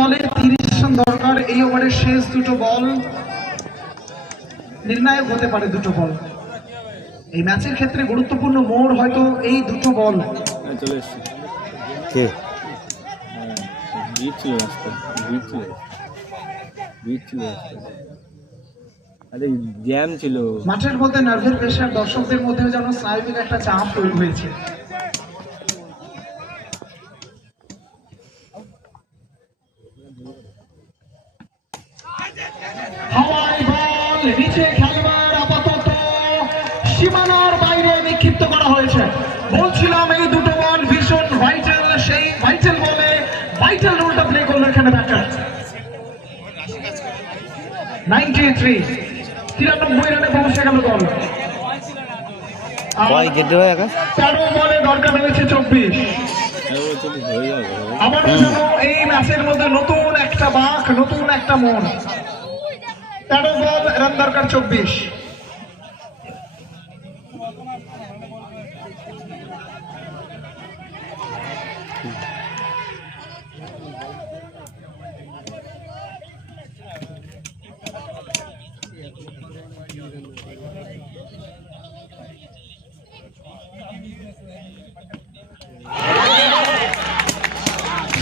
বলে 30 রান দরকার। এই ওভারের শেষ দুটো বল নির্ণায়ক হতে পারে। দুটো বল এই ম্যাচের ক্ষেত্রে গুরুত্বপূর্ণ মোড় হয়তো এই দুটো বল। চলে এসছে কে জিত ছিল রাস্তা আরে জ্যাম ছিল মাঠের মধ্যে নার্ভের প্রেশার, দর্শকদের মধ্যেও যেন স্নায়বিক একটা চাপ তৈরি হয়েছে। হাওয়াই বল নিচে খেলবার আপাতত সীমানার বাইরে নিক্ষিপ্ত করা হয়েছে। বলছিলাম এই দুটো বল ভীষণ ভাইটাল। সেই ভাইটাল বলে ভাইটাল রোলটা প্লে করলো এখানে ব্যাটার। 93 93 রানে পৌঁছে গেল দল। 13 বলে দরকার হয়েছে 24। আমার জন্য এই ম্যাচের মধ্যে নতুন একটা বাঁক, নতুন একটা মোড়। 13 বল রান দরকার 24।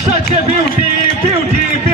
Such a beauty, beauty, beauty.